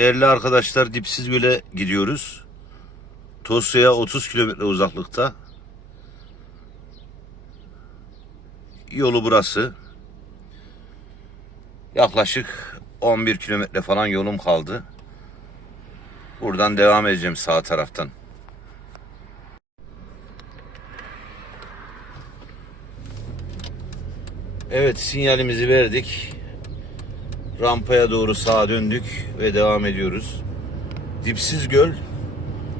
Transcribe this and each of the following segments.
Değerli arkadaşlar Dipsiz Göl'e gidiyoruz. Tosya'ya 30 kilometre uzaklıkta. Yolu burası. Yaklaşık 11 kilometre falan yolum kaldı. Buradan devam edeceğim sağ taraftan. Evet sinyalimizi verdik. Rampaya doğru sağa döndük ve devam ediyoruz. Dipsiz Göl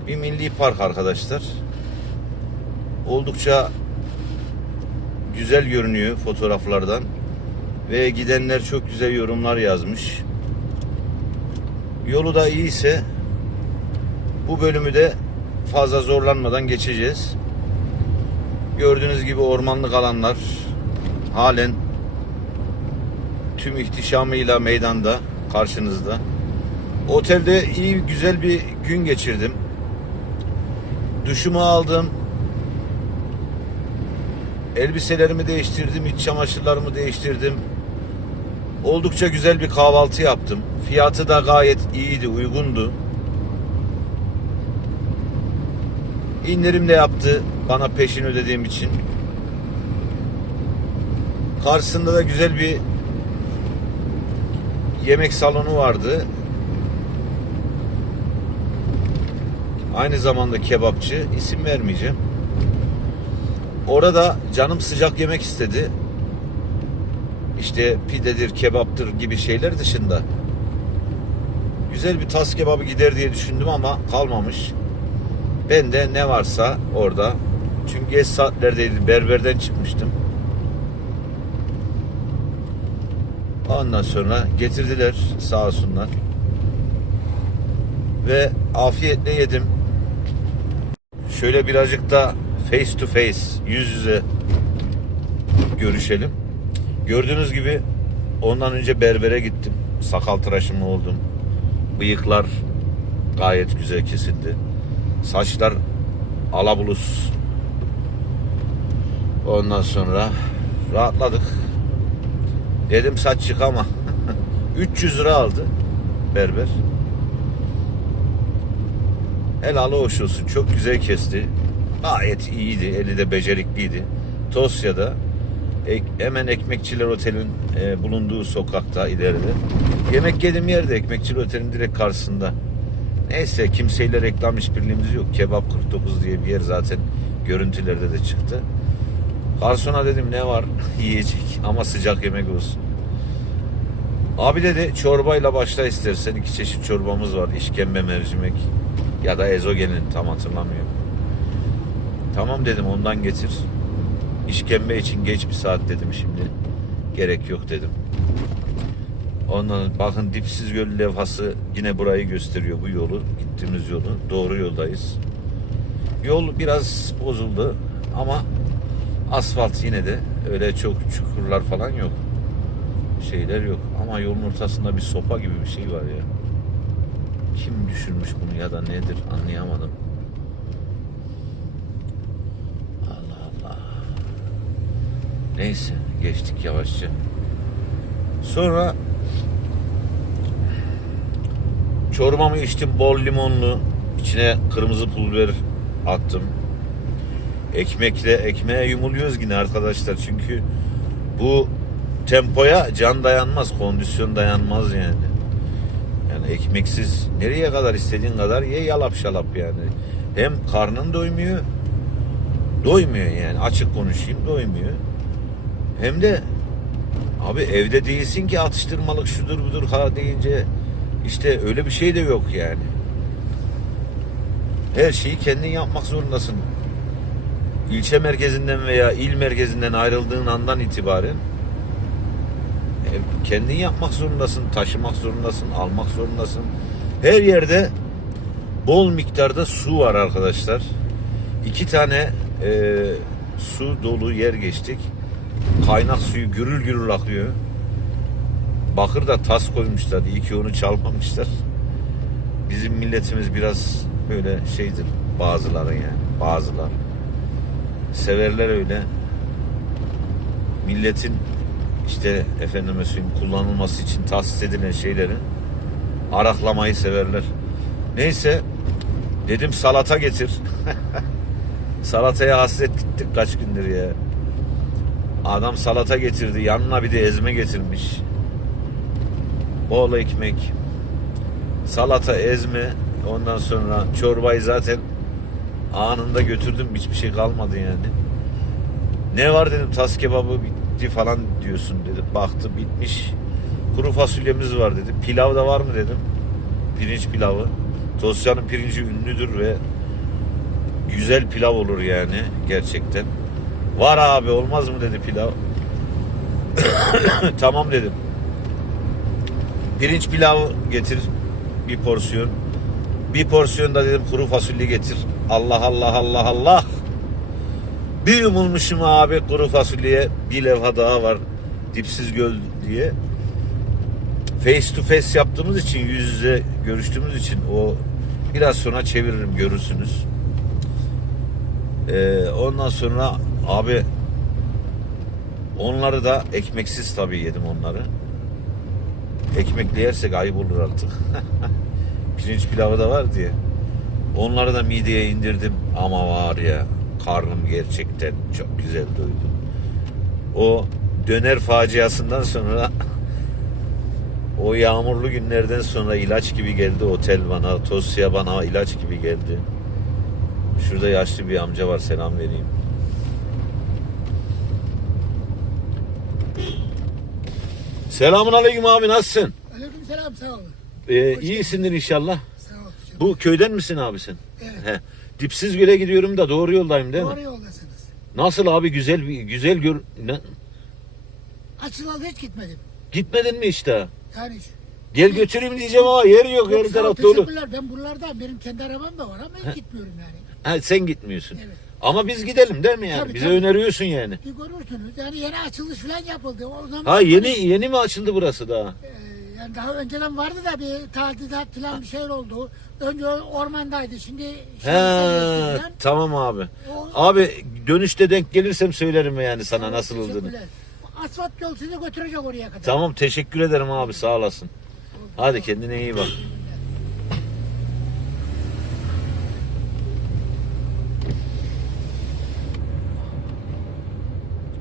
bir milli park arkadaşlar. Oldukça güzel görünüyor fotoğraflardan. Ve gidenler çok güzel yorumlar yazmış. Yolu da iyiyse bu bölümü de fazla zorlanmadan geçeceğiz. Gördüğünüz gibi ormanlık alanlar halen tüm ihtişamıyla meydanda karşınızda. Otelde iyi güzel bir gün geçirdim. Duşumu aldım. Elbiselerimi değiştirdim, iç çamaşırlarımı değiştirdim. Oldukça güzel bir kahvaltı yaptım. Fiyatı da gayet iyiydi, uygundu. İndirim de yaptı bana peşin ödediğim için. Karşısında da güzel bir yemek salonu vardı. Aynı zamanda kebapçı. isim vermeyeceğim. Orada canım sıcak yemek istedi. İşte pidedir, kebaptır gibi şeyler dışında. Güzel bir tas kebabı gider diye düşündüm ama kalmamış. Ben de ne varsa orada. Çünkü geç saatlerdeydi. Berberden çıkmıştım. Ondan sonra getirdiler sağ olsunlar. Ve afiyetle yedim. Şöyle birazcık da face to face, yüz yüze görüşelim. Gördüğünüz gibi ondan önce berbere gittim. Sakal tıraşımı oldum. Bıyıklar gayet güzel kesildi. Saçlar alabulus. Ondan sonra rahatladık. Dedim saç yıkama. 300 lira aldı berber. Helalı hoş olsun. Çok güzel kesti. Gayet iyiydi. Eli de becerikliydi. Tosya'da ek- hemen Ekmekçiler Otel'in e, bulunduğu sokakta ileride. Yemek yediğim yerde Ekmekçiler Otel'in direkt karşısında. Neyse kimseyle reklam işbirliğimiz yok. Kebap 49 diye bir yer zaten görüntülerde de çıktı. Garsona dedim ne var yiyecek ama sıcak yemek olsun. Abi dedi çorbayla başla istersen iki çeşit çorbamız var. İşkembe mercimek ya da ezogelin tam hatırlamıyorum. Tamam dedim ondan getir. İşkembe için geç bir saat dedim şimdi. Gerek yok dedim. Ondan bakın dipsiz göl levhası yine burayı gösteriyor bu yolu. Gittiğimiz yolu. Doğru yoldayız. Yol biraz bozuldu ama asfalt yine de öyle çok çukurlar falan yok. Şeyler yok ama yolun ortasında bir sopa gibi bir şey var ya. Kim düşürmüş bunu ya da nedir anlayamadım. Allah Allah. Neyse geçtik yavaşça. Sonra çorbamı içtim bol limonlu. içine kırmızı pul biber attım. Ekmekle ekmeğe yumuluyoruz yine arkadaşlar. Çünkü bu tempoya can dayanmaz, kondisyon dayanmaz yani. Yani ekmeksiz nereye kadar istediğin kadar ye yalap şalap yani. Hem karnın doymuyor, doymuyor yani açık konuşayım doymuyor. Hem de abi evde değilsin ki atıştırmalık şudur budur ha deyince işte öyle bir şey de yok yani. Her şeyi kendin yapmak zorundasın. İlçe merkezinden veya il merkezinden ayrıldığın andan itibaren e, kendin yapmak zorundasın, taşımak zorundasın, almak zorundasın. Her yerde bol miktarda su var arkadaşlar. İki tane e, su dolu yer geçtik. Kaynak suyu gürül gürül akıyor. Bakır da tas koymuşlar. İyi ki onu çalmamışlar. Bizim milletimiz biraz böyle şeydir bazıları yani. Bazılar. Severler öyle. Milletin işte efendime söyleyeyim kullanılması için tahsis edilen şeylerin Araklamayı severler. Neyse dedim salata getir. Salataya hasret gittik kaç gündür ya. Adam salata getirdi. Yanına bir de ezme getirmiş. Bol ekmek. Salata, ezme. Ondan sonra çorbayı zaten anında götürdüm. Hiçbir şey kalmadı yani. Ne var dedim tas kebabı bitti falan diyorsun dedi. Baktı bitmiş. Kuru fasulyemiz var dedi. Pilav da var mı dedim. Pirinç pilavı. Tosya'nın pirinci ünlüdür ve güzel pilav olur yani gerçekten. Var abi olmaz mı dedi pilav. tamam dedim. Pirinç pilavı getir bir porsiyon. Bir porsiyon da dedim kuru fasulye getir. Allah Allah Allah Allah. Bir yumulmuşum abi kuru fasulyeye bir levha daha var. Dipsiz göl diye. Face to face yaptığımız için yüz yüze görüştüğümüz için o biraz sonra çeviririm görürsünüz. Ee, ondan sonra abi onları da ekmeksiz tabii yedim onları. Ekmekli yersek ayıp olur artık. Pirinç pilavı da var diye. Onları da mideye indirdim ama var ya karnım gerçekten çok güzel doydu. O döner faciasından sonra o yağmurlu günlerden sonra ilaç gibi geldi otel bana, Tosya bana ilaç gibi geldi. Şurada yaşlı bir amca var selam vereyim. Selamun aleyküm abi nasılsın? Aleyküm selam sağ olun. Ee, iyisindir inşallah. Bu köyden misin abi sen? Evet. He. Dipsiz göle gidiyorum da doğru yoldayım değil Doğru mi? yoldasınız. Nasıl abi güzel bir güzel gör ne? Açılalı hiç gitmedim. Gitmedin mi işte? Yani şu- Gel götüreyim diyeceğim ama yer yok her ol, taraf dolu. teşekkürler. Ben buralarda benim kendi arabam da var ama hiç gitmiyorum yani. Ha, sen gitmiyorsun. Evet. Ama biz gidelim değil mi yani? Tabii, Bize tabii. öneriyorsun yani. Bir görürsünüz. Yani yeni açılış falan yapıldı. O zaman Ha yeni yeni mi açıldı burası daha? Ee, yani daha önceden vardı da bir tadilat falan bir şeyler oldu. Önce ormandaydı. Şimdi He şehirse falan. tamam abi. O- Abi dönüşte denk gelirsem söylerim yani sana nasıl olduğunu. teşekkürler. Asfalt yol sizi götürecek oraya kadar. Tamam teşekkür ederim abi sağ olasın. Hadi kendine iyi bak.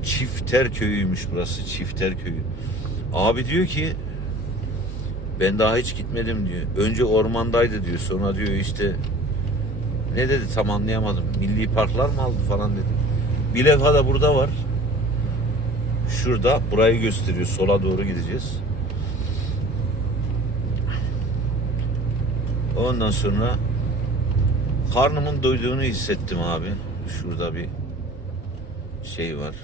Çifter köyüymüş burası. Çifter köyü. Abi diyor ki ben daha hiç gitmedim diyor. Önce ormandaydı diyor. Sonra diyor işte ne dedi tam anlayamadım. Milli parklar mı aldı falan dedi. Bir levha da burada var. Şurada burayı gösteriyor. Sola doğru gideceğiz. Ondan sonra karnımın doyduğunu hissettim abi. Şurada bir şey var.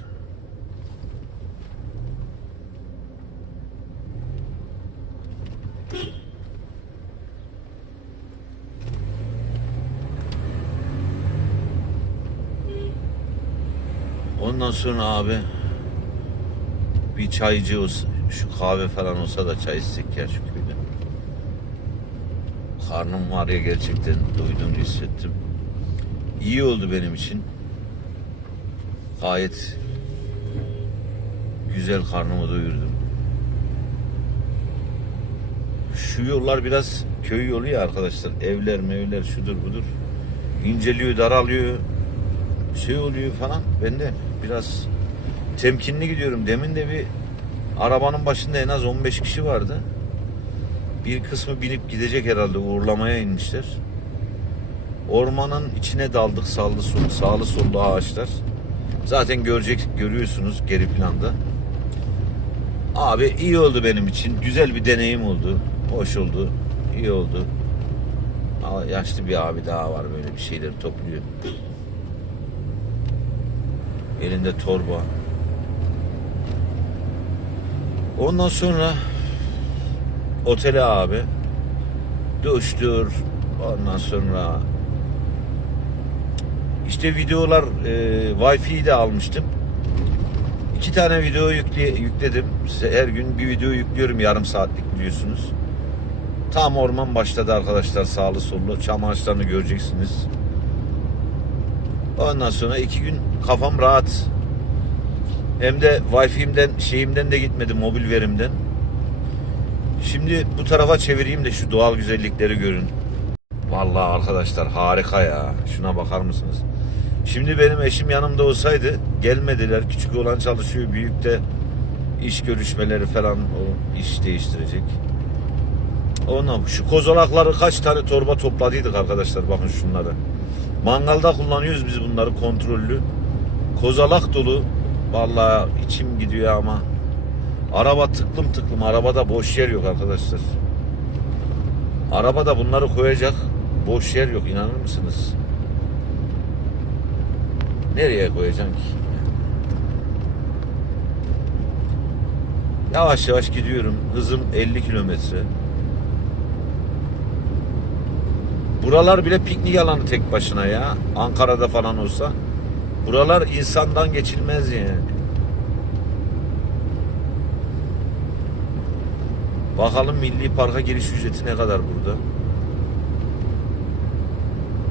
Ondan sonra abi bir çaycı olsa, şu kahve falan olsa da çay içsek ya şu köyde. Karnım var ya gerçekten doyduğunu hissettim. İyi oldu benim için. Gayet güzel karnımı doyurdum. Şu yollar biraz köy yolu ya arkadaşlar. Evler mevler şudur budur. İnceliyor, daralıyor. Şey oluyor falan. Ben de biraz temkinli gidiyorum. Demin de bir arabanın başında en az 15 kişi vardı. Bir kısmı binip gidecek herhalde uğurlamaya inmişler. Ormanın içine daldık sağlı sollu, sağlı sollu ağaçlar. Zaten görecek görüyorsunuz geri planda. Abi iyi oldu benim için. Güzel bir deneyim oldu. Hoş oldu. iyi oldu. Yaşlı bir abi daha var böyle bir şeyleri topluyor. Elinde torba. Ondan sonra otele abi duştur ondan sonra işte videolar e, Wi-Fi'yi de almıştım. İki tane video yükle, yükledim. Size her gün bir video yüklüyorum yarım saatlik biliyorsunuz. Tam orman başladı arkadaşlar sağlı sollu. Çam ağaçlarını göreceksiniz. Ondan sonra iki gün kafam rahat. Hem de Wi-Fi'mden şeyimden de gitmedi mobil verimden. Şimdi bu tarafa çevireyim de şu doğal güzellikleri görün. Vallahi arkadaşlar harika ya. Şuna bakar mısınız? Şimdi benim eşim yanımda olsaydı gelmediler. Küçük olan çalışıyor. Büyük de iş görüşmeleri falan o iş değiştirecek. Ondan şu kozalakları kaç tane torba topladıydık arkadaşlar bakın şunları. Mangalda kullanıyoruz biz bunları kontrollü. Kozalak dolu. Vallahi içim gidiyor ama. Araba tıklım tıklım. Arabada boş yer yok arkadaşlar. Arabada bunları koyacak boş yer yok inanır mısınız? Nereye koyacaksın ki? Yavaş yavaş gidiyorum. Hızım 50 kilometre. Buralar bile piknik alanı tek başına ya. Ankara'da falan olsa. Buralar insandan geçilmez yani. Bakalım Milli Park'a giriş ücreti ne kadar burada?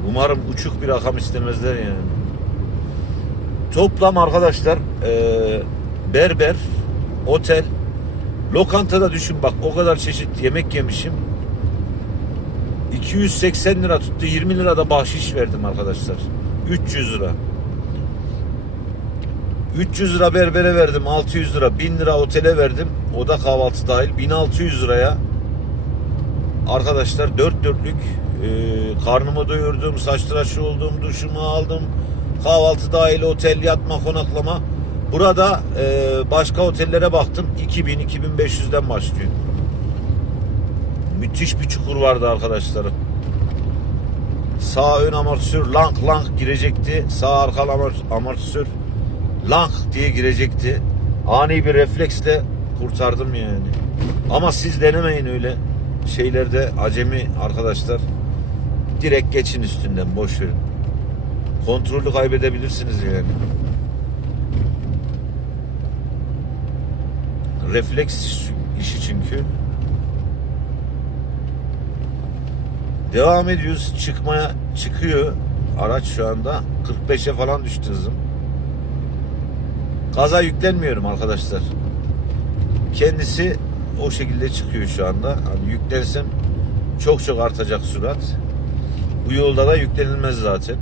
Umarım uçuk bir rakam istemezler yani. Toplam arkadaşlar eee, berber, otel, lokantada düşün bak o kadar çeşit yemek yemişim. 280 lira tuttu. 20 lira da bahşiş verdim arkadaşlar. 300 lira. 300 lira berbere verdim. 600 lira. 1000 lira otele verdim. O da kahvaltı dahil. 1600 liraya arkadaşlar dört dörtlük e, karnımı doyurdum. Saç tıraşı oldum. Duşumu aldım. Kahvaltı dahil otel, yatma, konaklama. Burada e, başka otellere baktım. 2000-2500'den başlıyor. Müthiş bir çukur vardı arkadaşlarım. Sağ ön amortisör lang lang girecekti. Sağ arka amort- amortisör lang diye girecekti. Ani bir refleksle kurtardım yani. Ama siz denemeyin öyle şeylerde acemi arkadaşlar. Direkt geçin üstünden boş verin. Kontrolü kaybedebilirsiniz yani. Refleks işi çünkü. Devam ediyoruz. Çıkmaya çıkıyor. Araç şu anda 45'e falan düştü hızım. Gaza yüklenmiyorum arkadaşlar. Kendisi o şekilde çıkıyor şu anda. Hani yüklensem çok çok artacak sürat. Bu yolda da yüklenilmez zaten.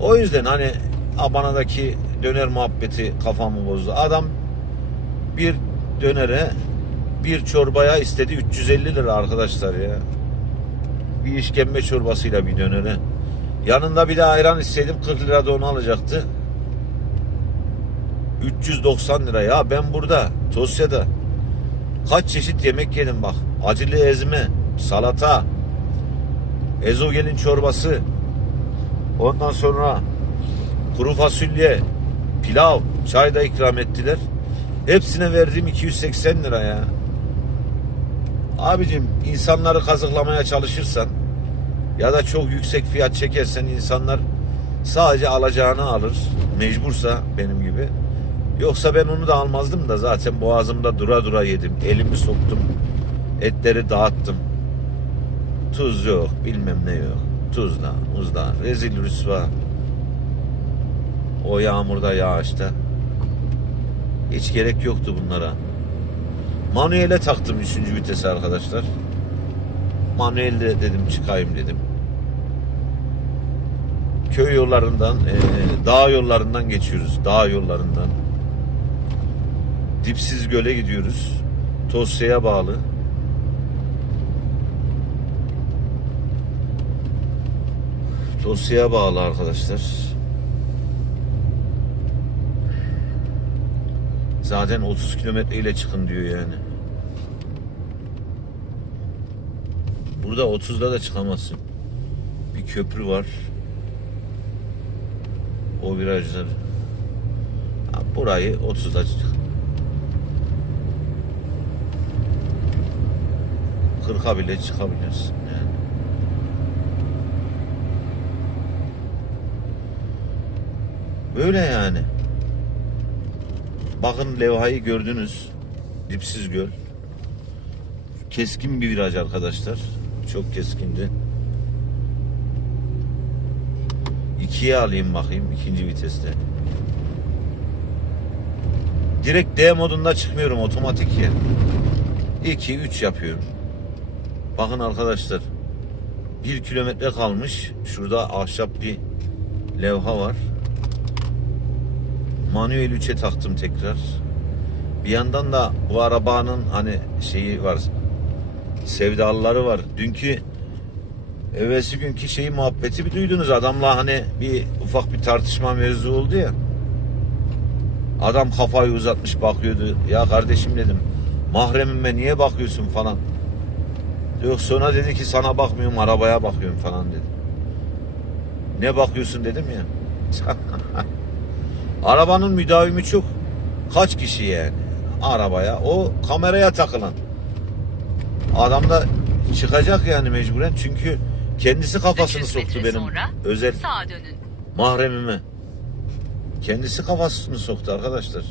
O yüzden hani Abana'daki döner muhabbeti kafamı bozdu. Adam bir dönere bir çorbaya istedi 350 lira arkadaşlar ya. Bir işkembe çorbasıyla bir dönere. Yanında bir de ayran istedim 40 lira da onu alacaktı. 390 lira ya ben burada Tosya'da kaç çeşit yemek yedim bak. Acılı ezme, salata, ezogelin çorbası, ondan sonra kuru fasulye, pilav, çay da ikram ettiler. Hepsine verdiğim 280 lira ya. Abicim insanları kazıklamaya çalışırsan ya da çok yüksek fiyat çekersen insanlar sadece alacağını alır. Mecbursa benim gibi. Yoksa ben onu da almazdım da zaten boğazımda dura dura yedim. Elimi soktum. Etleri dağıttım. Tuz yok, bilmem ne yok. Tuzla, muzla, rezil rüsva. O yağmurda, yağışta. Hiç gerek yoktu bunlara. Manuele taktım 3. vitesi arkadaşlar. Manuelde dedim çıkayım dedim. Köy yollarından, eee, dağ yollarından geçiyoruz. Dağ yollarından. Dipsiz göle gidiyoruz. Tosya'ya bağlı. Tosya'ya bağlı arkadaşlar. Zaten 30 kilometre ile çıkın diyor yani. Burada 30'da da çıkamazsın. Bir köprü var. O virajlar. Burayı 30'da çık. 40'a bile çıkabilirsin. Böyle yani. Bakın levhayı gördünüz. Dipsiz göl. Keskin bir viraj arkadaşlar. Çok keskindi. İkiye alayım bakayım ikinci viteste. Direkt D modunda çıkmıyorum otomatik ya. 2 3 yapıyorum. Bakın arkadaşlar. 1 kilometre kalmış. Şurada ahşap bir levha var. Manuel 3'e taktım tekrar. Bir yandan da bu arabanın hani şeyi var. Sevdalıları var. Dünkü evvelsi günkü şeyi muhabbeti bir duydunuz. Adamla hani bir ufak bir tartışma mevzu oldu ya. Adam kafayı uzatmış bakıyordu. Ya kardeşim dedim. Mahremime niye bakıyorsun falan. Yok sonra dedi ki sana bakmıyorum arabaya bakıyorum falan dedi. Ne bakıyorsun dedim ya. Arabanın müdavimi çok. Kaç kişi yani arabaya? O kameraya takılan. Adam da çıkacak yani mecburen çünkü kendisi kafasını 300 soktu benim sonra özel mahremime. Kendisi kafasını soktu arkadaşlar.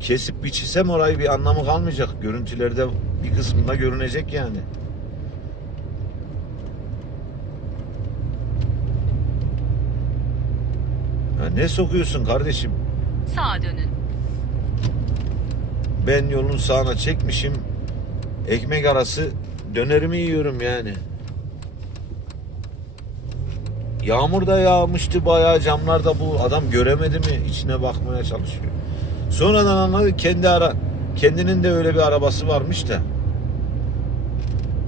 Kesip biçsem orayı bir anlamı kalmayacak. Görüntülerde bir kısmında görünecek yani. Ya ne sokuyorsun kardeşim? Sağa dönün. Ben yolun sağına çekmişim. Ekmek arası dönerimi yiyorum yani. Yağmur da yağmıştı bayağı camlarda bu adam göremedi mi içine bakmaya çalışıyor. Sonradan anladı kendi ara kendinin de öyle bir arabası varmış da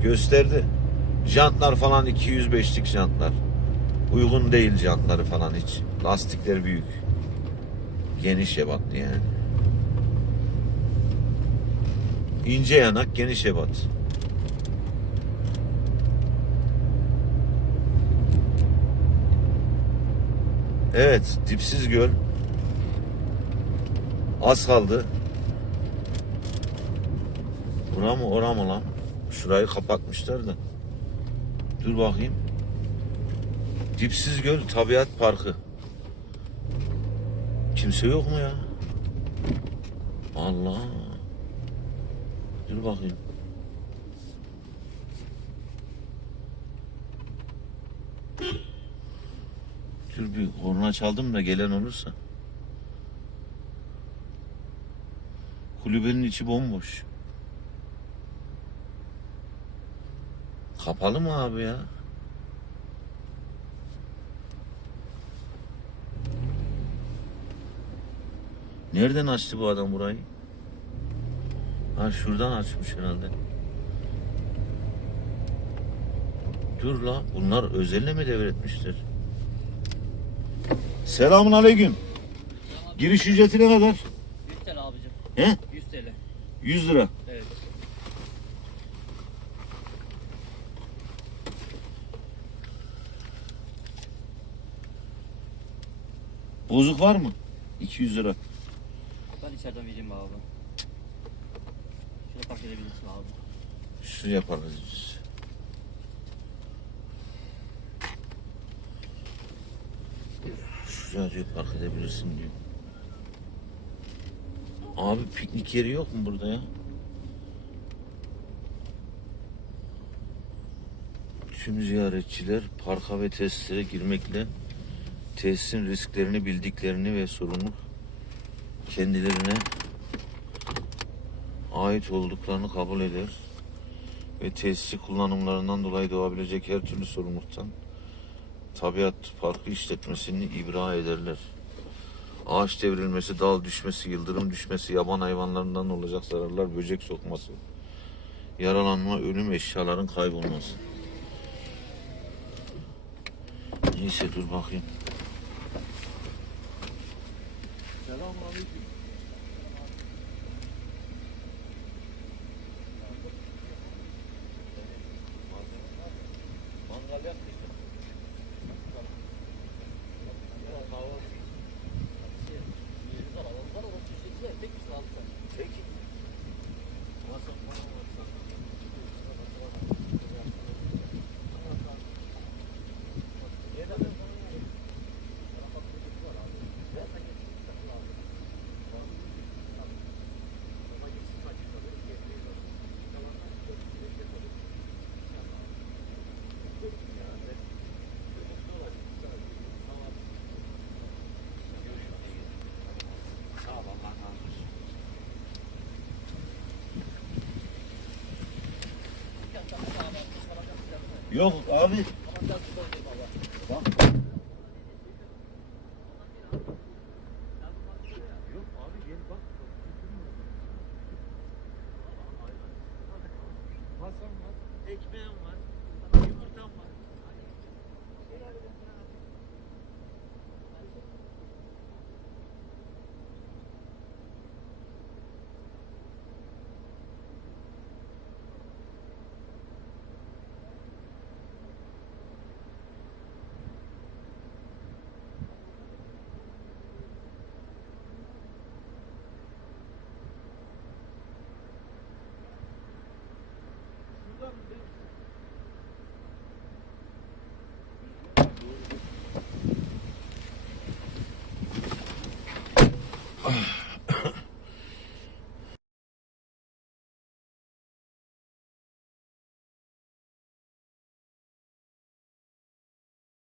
gösterdi. Jantlar falan 205'lik jantlar. Uygun değil jantları falan hiç. Lastikler büyük. Geniş ebatlı yani. İnce yanak, geniş ebat. Evet, dipsiz göl. Az kaldı. Bura mı, ora mı lan? Şurayı kapatmışlar da. Dur bakayım. Dipsiz göl tabiat parkı. Kimse yok mu ya? Allah. Dur bakayım. Dur bir korna çaldım da gelen olursa. Kulübenin içi bomboş. Kapalı mı abi ya? Nereden açtı bu adam burayı? Ha şuradan açmış herhalde. Dur la bunlar özeline mi devretmişler? Selamun aleyküm. Giriş ücreti ne kadar? 100 TL abicim. He? 100 TL. 100 lira. Evet. Bozuk var mı? 200 lira. İçeriden vereyim abi. Şöyle park edebilirsin abi. Şunu yaparız biz. Şuraya diyor park edebilirsin diyor. Abi piknik yeri yok mu burada ya? Tüm ziyaretçiler parka ve tesislere girmekle tesisin risklerini bildiklerini ve sorumlu kendilerine ait olduklarını kabul eder ve tesisi kullanımlarından dolayı doğabilecek her türlü sorumluluktan tabiat parkı işletmesini ibra ederler. Ağaç devrilmesi, dal düşmesi, yıldırım düşmesi, yaban hayvanlarından olacak zararlar, böcek sokması, yaralanma, ölüm, eşyaların kaybolması. Neyse dur bakayım. mal mit. Yok abi.